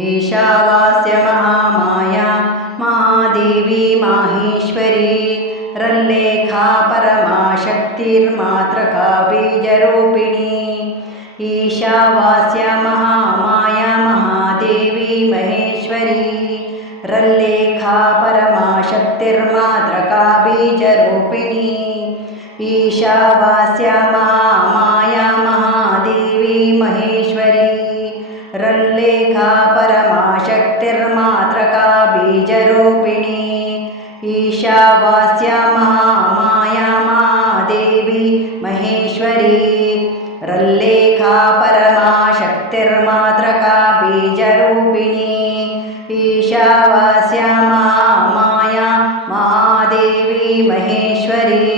ईशावास्य महामाया, महादेवी माहेश्वरी, रल्लेखा परमाशक्तिर्मात्रका बीजरूपिणी, ईशावास्य महामाया, महादेवी महेश्वरी, रल्लेखा परमाशक्तिर्मात्रका बीजरूपिणी, ईशावास्य महामाया रल्लेखा परमाशक्तिर्मात्रका बीजरूपिणी। ईशावास्य महामाया महादेवी महेश्वरी। रल्लेखा परमाशक्तिर्मात्रका बीजरूपिणी। ईशावास्य महामाया महादेवी महेश्वरी।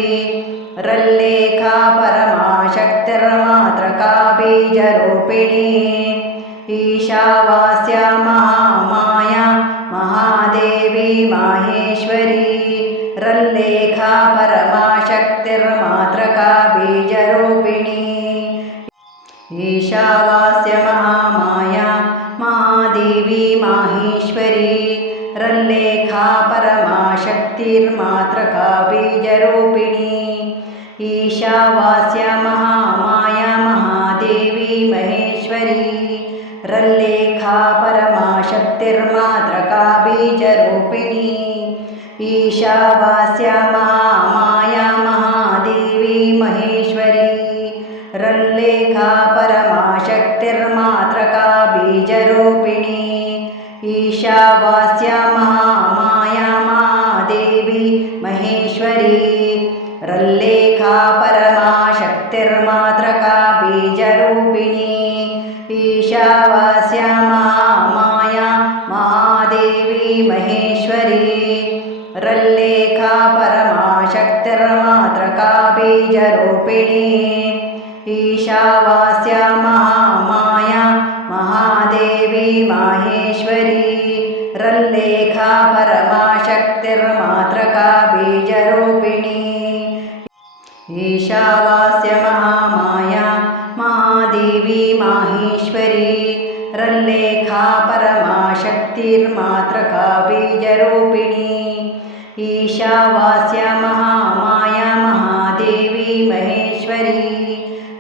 रल्लेखा परमाशक्तिर्मात्रका बीजरूपिणी ईशावास्य महामाया महादेवी माहेश्वरी रल्लेखा परमाशक्तिर्मात्रका बीजरूपिणी। ईशावास्य महामाया महादेवी माहेश्वरी रल्लेखा परमाशक्तिर्मात्रका परमाशक्तिर्मात्रका बीजरूपिणी ईशावास्या महामाया महादेवी महेश्वरी। रल्लेखा महादेवी महेश्वरी। रल्लेखा परमाशक्तिर्मात्रका बीजरूपिणी ईशावास्य महामाया महादेवी माहेश्वरी। रल्लेखा परमाशक्तिर्मात्रका बीजरूपिणी ईशावास्य महामाया महादेवी माहेश्वरी रल्लेखा परमाशक्तिर्मात्रका बीजरूपिणी ईशावास्य महामाया महादेवी महेश्वरी।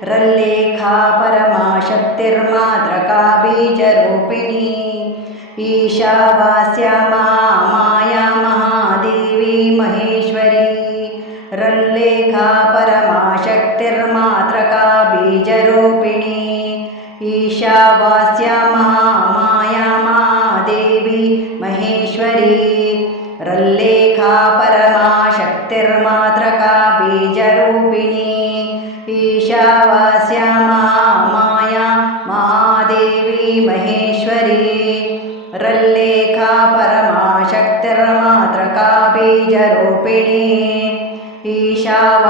रल्लेखा परमाशक्तिर्मात्रका बीजरूपिणी ईशावास्य महामाया महादेवी महेश्वरी। रल्लेखा ईशावास्य महामाया महादेवी महेश्वरी। रल्लेखा परमाशक्तिर्मात्रका बीजरूपिणी। ईशावास्य महामाया महादेवी महेश्वरी। रल्लेखा परमाशक्तिर्मात्रका बीजरूपिणी। ईशावास्य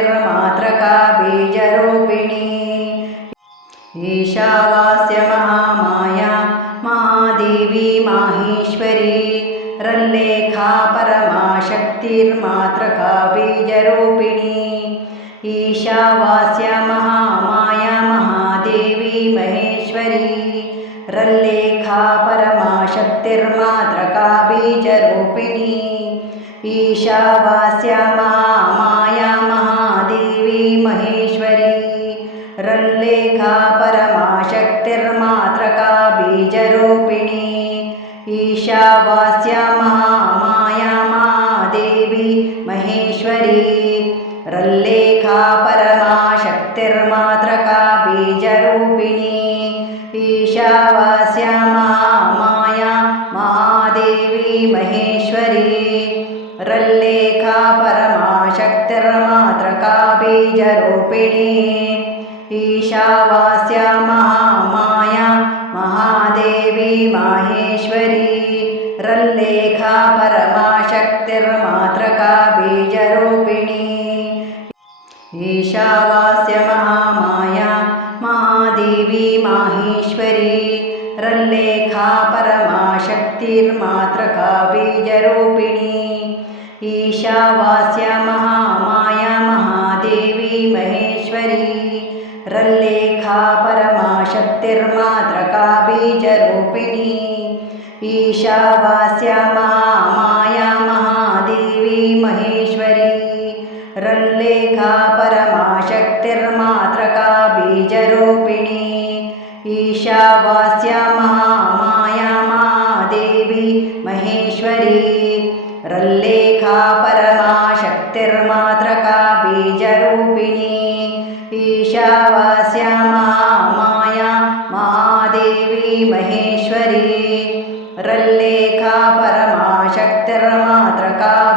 परमाशक्तिर्मात्रका बीजरूपिणी ईशावास्य महामाया महादेवी माहेश्वरी रल्लेखा परमाशक्तिर्मात्रका बीजरूपिणी ईशावास्य महामाया महादेवी महेश्वरी रल्लेखा परमाशक्तिर्मात्रका बीजरूपिणी ईशावास्य महामाया रल्लेखा परमाशक्तिर्मात्रका बीजरूपिणी। ईशावास्य महामाया महादेवी महेश्वरी। रल्लेखा परमाशक्तिर्मात्रका बीजरूपिणी। ईशावास्य महामाया महादेवी महेश्वरी। रल्लेखा परमाशक्तिर्मात्रका बीजरूपिणी ईशावास्य महामाया महादेवी माहेश्वरी। रल्लेखा परमाशक्तिर्मात्रका बीजरूपिणी ईशावास्य महामाया महादेवी माहेश्वरी। रल्लेखा परमाशक्तिर्मात्रका बीजरूपिणी परमाशक्तिर्मात्रका बीजरूपिणी ईशावास्या महामाया महादेवी महेश्वरी। रल्लेखा परमाशक्तिर्मात्रका बीजरूपिणी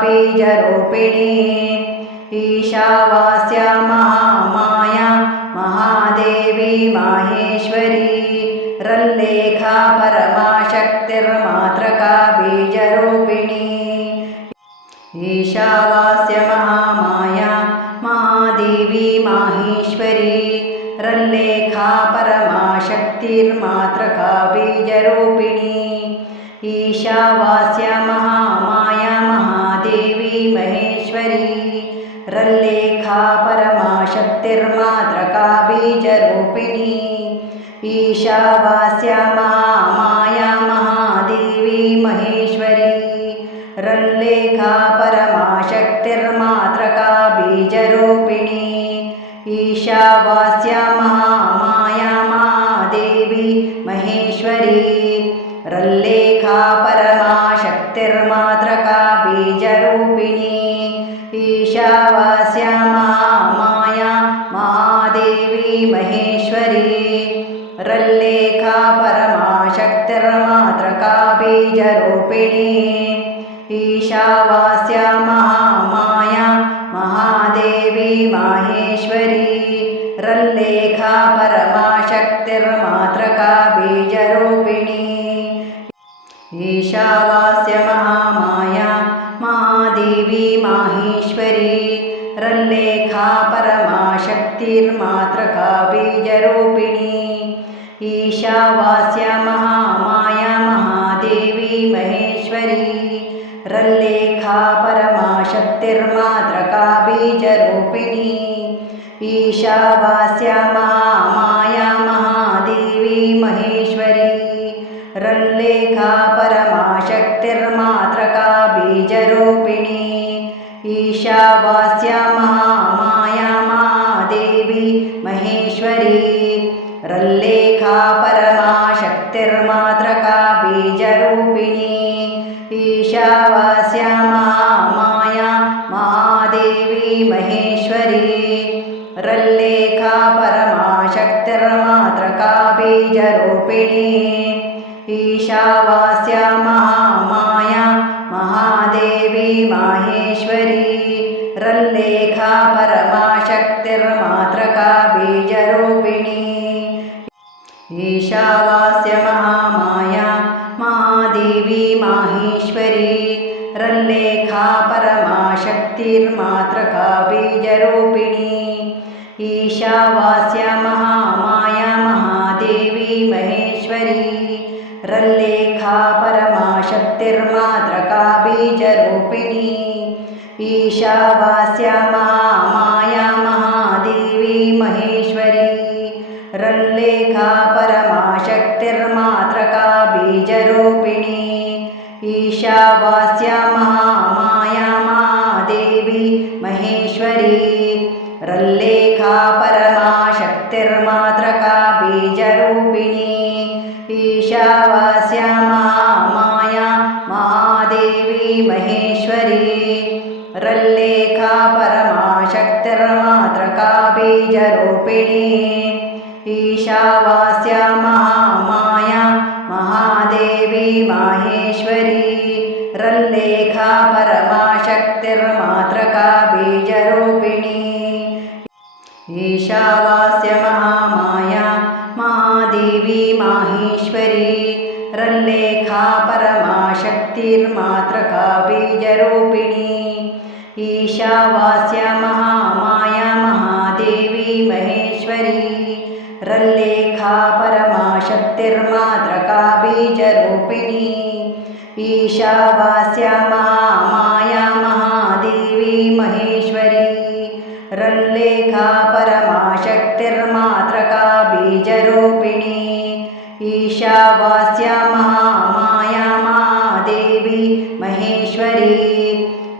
बीजरूपिणी ईशावास्या महामाया महादेवी माहेश्वरी। रल्लेखा परमाशक्तिर्मात्रका बीजरूपिणी ईशावास्य महामाया महादेवी माहेश्वरी। रल्लेखा परमाशक्तिर्मात्रका बीजरूपिणी ईशावास्य महामाया ईशावास्य महामाया महादेवी महेश्वरी। रल्लेखा परमाशक्तिर्मात्रका बीजरूपिणी। ईशावास्य महामाया महादेवी महेश्वरी। रल्लेखा परमाशक्तिर्मात्रका बीजरूपिणी। ईशावास्य ईशावास्य महामाया महादेवी माहेश्वरी रल्लेखा परमाशक्तिर्मात्रका बीजरूपिणी। ईशावास्य महामाया महादेवी माहेश्वरी रल्लेखा परमाशक्तिर्मात्रका बीजरूपिणी। ईशावास्य परमाशक्तिर्मात्रका बीजरूपिणी ईशावास्या महामाया महादेवी महेश्वरी। रल्लेखा परमाशक्तिर्मात्रका बीजरूपिणी महादेवी महेश्वरी। रल्लेखा परमाशक्तिर्मात्रका बीजरूपिणी ईशावास्य महामाया महादेवी माहेश्वरी। रल्लेखा परमाशक्तिर्मात्रका बीजरूपिणी ईशावास्य महामाया रल्लेखा परमाशक्तिर्मात्रका बीजरूपिणी ईशावास्य महामाया महादेवी महेश्वरी। रल्लेखा परमाशक्तिर्मात्रका बीजरूपिणी ईशावास्य महामाया महादेवी महेश्वरी। रल्लेखा परमाशक्तिर्मात्रका बीजरूपिणी ईशावास्य महामाया महादेवी महेश्वरी। रल्लेखा परमाशक्तिर्मात्रका बीजरूपिणी। ईशावास्य महामाया महादेवी महेश्वरी। रल्लेखा परमाशक्तिर्मात्रका बीजरूपिणी माहेश्वरी। रल्लेखा परमाशक्तिर्मात्रका बीजरूपिणी। ईशावास्य महामाया महादेवी माहेश्वरी। रल्लेखा परमाशक्तिर्मात्रका बीजरूपिणी। ईशावास्य महामाया रल्लेखा परमाशक्तिर्मात्रका बीजरूपिणी। ईशावास्य महामाया महादेवी महेश्वरी। रल्लेखा परमाशक्तिर्मात्रका बीजरूपिणी। ईशावास्या महामाया महादेवी महेश्वरी।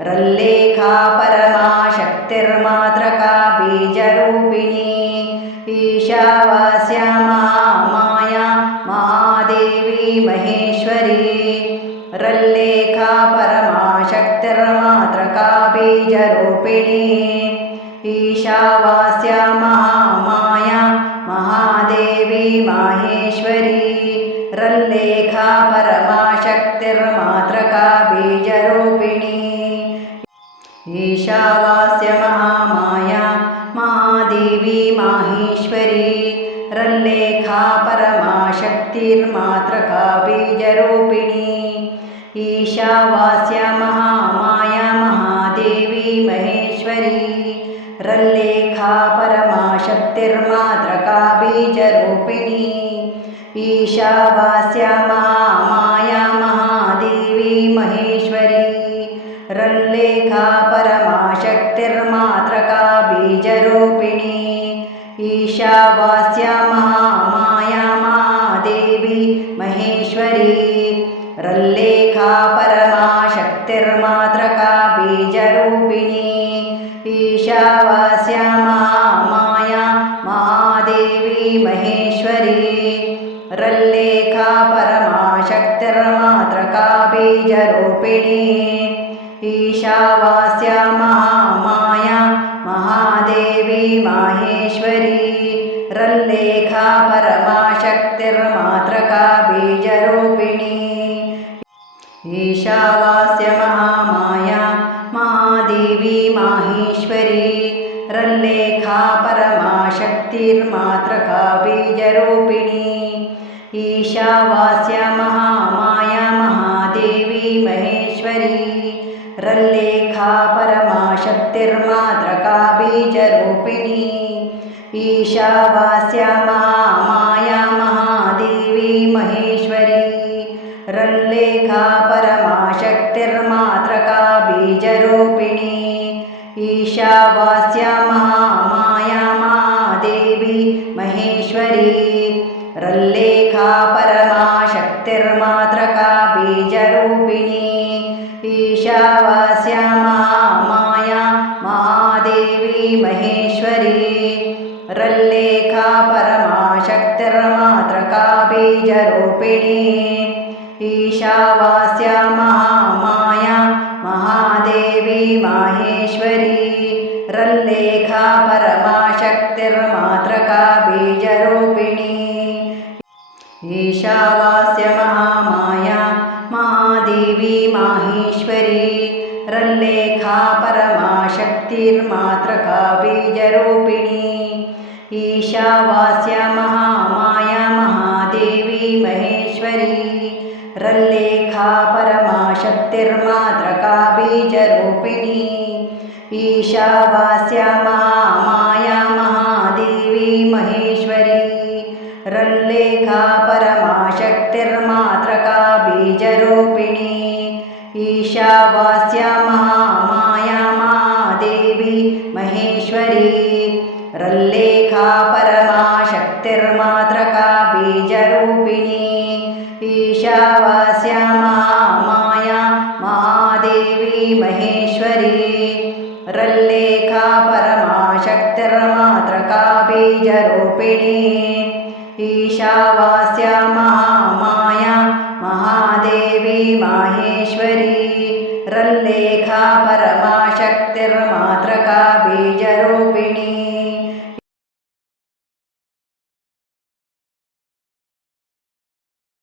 रल्लेखा परमाशक्तिर्मात्रका बीजरूपिणी ईशावास्या महामाया महादेवी महेश्वरी। रल्लेखा परमाशक्तिर्मात्रका बीजरूपिणी ईशावास्या महामाया महादेवी माहेश्वरी। रल्लेखा परमाशक्तिर्मात्रका बीजरूपिणी ईशावास्य महामाया माहेश्वरी, रल्लेखा परमाशक्तिर्मात्रका बीजरूपिणी ईशावास्य महामाया महादेवी महेश्वरी, रल्लेखा परमाशक्तिर्मात्रका बीजरूपिणी ईशावास्य महामाया महादेवी महेश्वरी, रल्लेखा परमाशक्तिर्मात्रका बीजरूपिणी ईशावास्य महामाया महादेवी महेश्वरी। रल्लेखा परमाशक्तिर्मात्रका बीजरूपिणी। ईशावास्य महामाया महादेवी महेश्वरी। रल्लेखा परमाशक्तिर्मात्रका बीजरूपिणी। ईशावास्य महामाया महादेवी माहेश्वरी, रल्लेखा परमाशक्तिर्मात्रका बीजरूपिणी। ईशावास्य महामाया, महादेवी माहेश्वरी, रल्लेखा परमाशक्तिर्मात्रका बीजरूपिणी। ईशावास्य महामाया, महादेवी महेश्वरी, रल्लेखा परमाशक्तिर्मात्रका बीजरूपिणी ईशावास्य महामाया महादेवी महेश्वरी। रल्लेखा परमाशक्तिर्मात्रका बीजरूपिणी ईशावास्य महामाया महादेवी महेश्वरी। रल्लेखा परमाशक्तिर्मात्रका बीजरूपिणी ईशावास्य महादेवी महेश्वरी। रल्लेखा परमाशक्तिर्मात्रका बीजरूपिणी ईशावास्य महामाया, महादेवी माहेश्वरी। रल्लेखा परमाशक्तिर्मात्रका बीजरूपिणी ईशावास्य महामाया, महादेवी माहेश्वरी। रल्लेखा परमाशक्तिर्मात्रका बीजरूपिणी ईशावास्य महामाया महादेवी महेश्वरी। रल्लेखा परमाशक्तिर्मात्रका बीजरूपिणी ईशावास्य महामाया महादेवी महेश्वरी। रल्लेखा परमाशक्तिर्मात्रका बीजरूपिणी महादेवी महेश्वरी। रल्लेखा परमाशक्तिर्मात्रका बीजरूपिणी ईशावास्य महामाया महादेवी माहेश्वरी। रल्लेखा परमाशक्तिर्मात्रका बीजरूपिणी